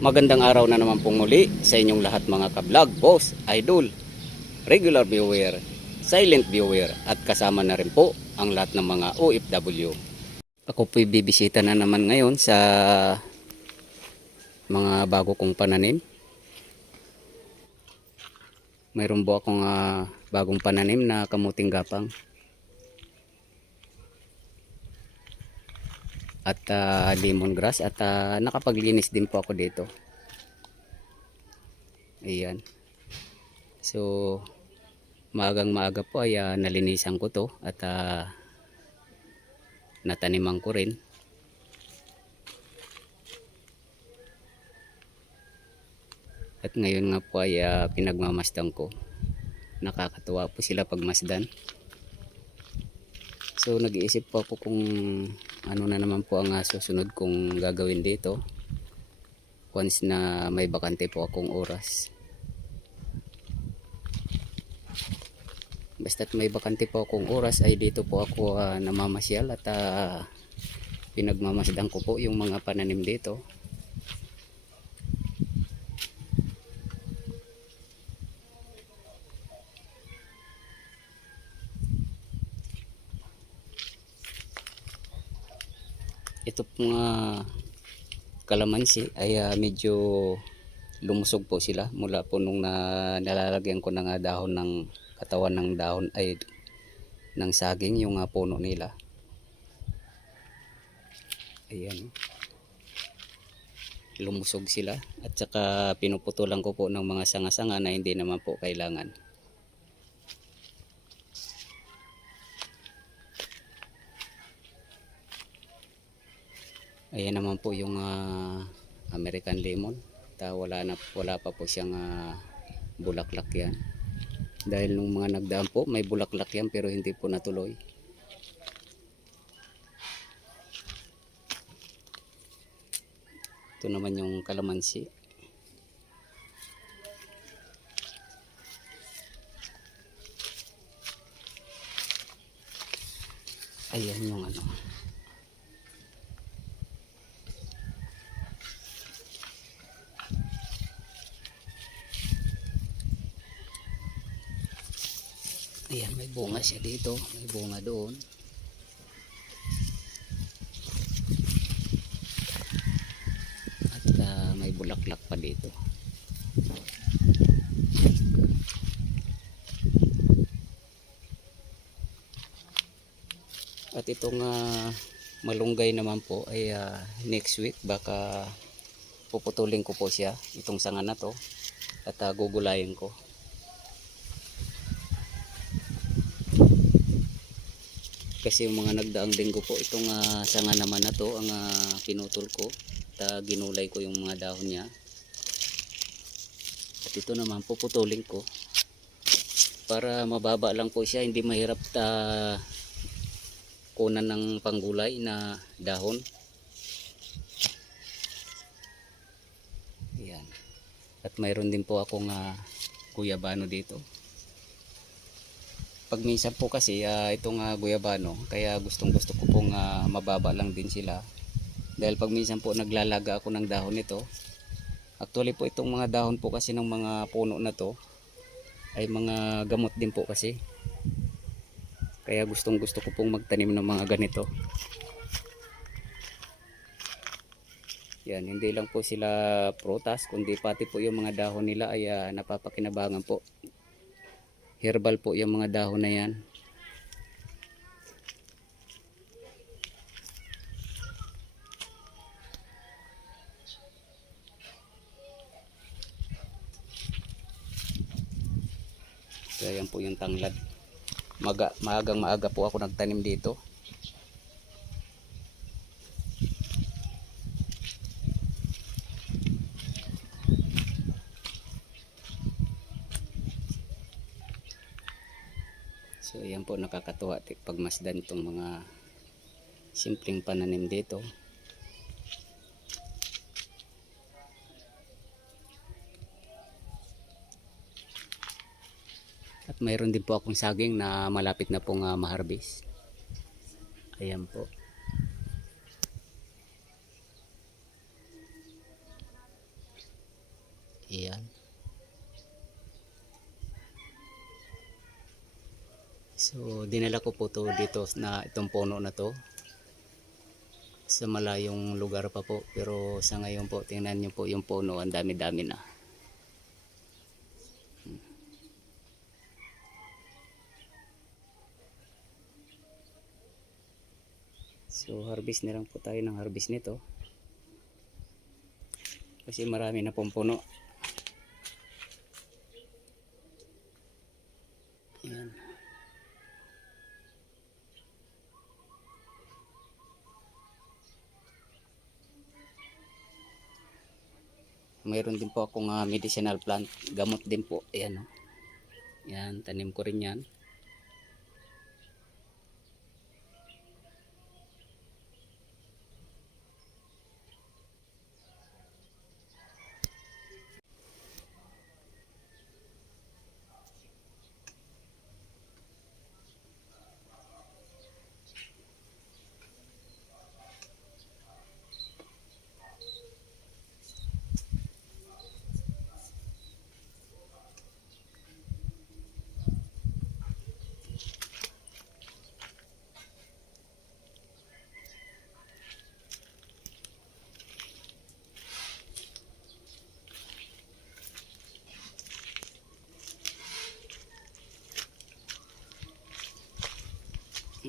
Magandang araw na naman pong muli sa inyong lahat mga ka-vlog, boss, idol, regular viewer, silent viewer at kasama na rin po ang lahat ng mga OFW. Ako po'y bibisita na naman ngayon sa mga bago kong pananim. Mayroon po akong bagong pananim na kamuting gapang. At lemongrass at nakapaglinis din po ako dito. Ayan. So maagang maaga po ay nalinisan ko to at nataniman ko rin. At ngayon nga po ay pinagmamasdan ko. Nakakatuwa po sila pagmasdan. So nag-iisip po ako kung ano na naman po ang susunod kong gagawin dito once na may bakante po akong oras. Basta't may bakante po akong oras ay dito po ako namamasyal at pinagmamasdan ko po yung mga pananim dito. Ito pong kalamansi ay medyo lumusog po sila mula po nung nalalagyan ko ng dahon ng katawan ng dahon ay ng saging yung puno nila. Ayan, lumusog sila at saka pinuputulan ko po ng mga sanga-sanga na hindi naman po kailangan. Ayan naman po yung American lemon. Wala pa po siyang bulaklak yan. Dahil nung mga nagdaan po may bulaklak yan pero hindi po natuloy. Ito naman yung kalamansi. Ayan yung ano. Ayan, may bunga siya dito, may bunga doon. At may bulaklak pa dito. At itong malunggay naman po ay next week baka puputulin ko po siya, itong sanga na to, at gugulayin ko. Kasi yung mga nagdaang linggo po itong sanga naman na to ang pinutol ko at ginulay ko yung mga dahon niya. At ito naman puputulin ko para mababa lang po siya, hindi mahirap kunan ng panggulay na dahon. Ayan. At mayroon din po akong guyabano dito. Pag minsan po kasi itong guyabano, kaya gustong gusto ko pong mababa lang din sila. Dahil pag minsan po naglalaga ako ng dahon nito, actually po itong mga dahon po kasi ng mga puno na to ay mga gamot din po kasi. Kaya gustong gusto ko pong magtanim ng mga ganito. Yan, hindi lang po sila prutas, kundi pati po yung mga dahon nila ay napapakinabangan po. Herbal po yung mga dahon na yan. Kaya yan po yung tanglad. Maagang maaga po ako nagtanim dito. So ayan po, nakakatuwa pagmasdan itong mga simpleng pananim dito. At mayroon din po akong saging na malapit na pong ma-harvest. Ayan po. Ayan. So dinala ko po to dito na itong puno na to sa malayong lugar pa po, pero sa ngayon po tingnan nyo po yung puno, ang dami-dami na. So harvest na lang po tayo ng harvest nito kasi marami na pong puno. Ayan. Mayroon din po akong medicinal plant, gamot din po. Ayan, oh. Yan, tanim ko rin yan.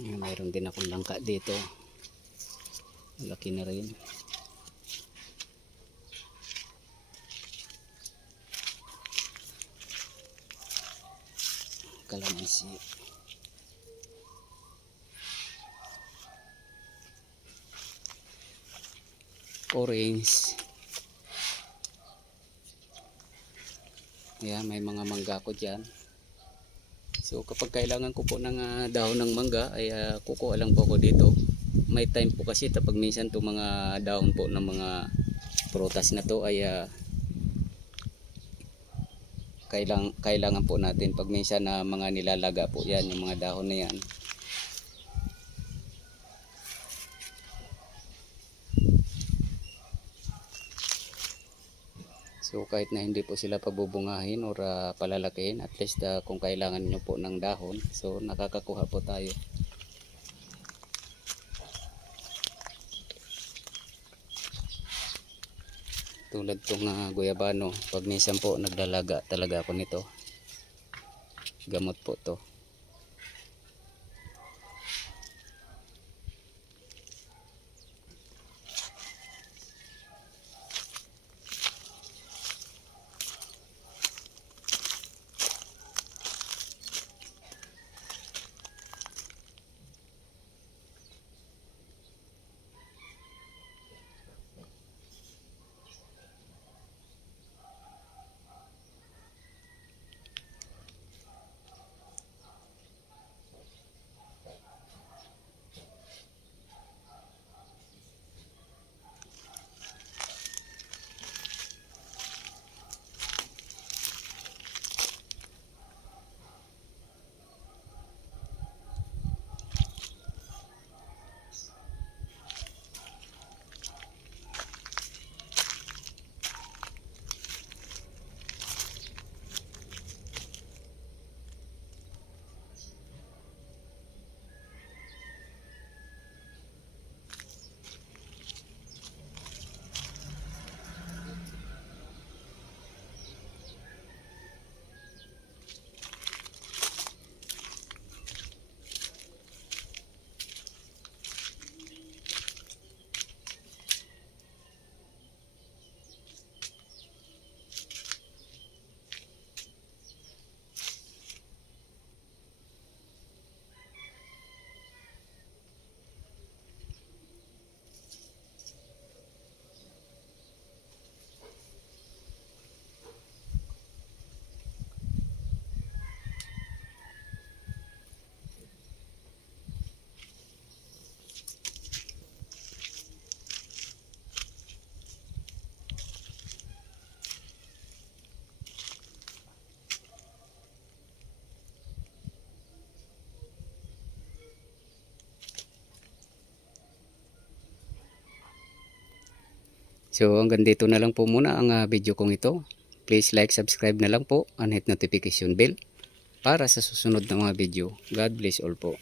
Mayroon din akong langka dito, malaki na rin. Kalamansi. Orange. Ayan, may mga mangga ko dyan. So kapag kailangan ko po ng dahon ng mangga ay kukuha lang po ako dito. May time po kasi kapag minsan itong mga dahon po ng mga prutas na to ay kailangan po natin pag minsan na mga nilalaga po yan, yung mga dahon na yan. So kahit na hindi po sila pabubungahin or palalakihin, at least kung kailangan nyo po ng dahon, so nakakakuha po tayo. Tulad tong guyabano, pag minsan po naglalaga talaga ako nito. Gamot po to. So hanggang dito na lang po muna ang video kong ito. Please like, subscribe na lang po and hit notification bell para sa susunod na mga video. God bless all po.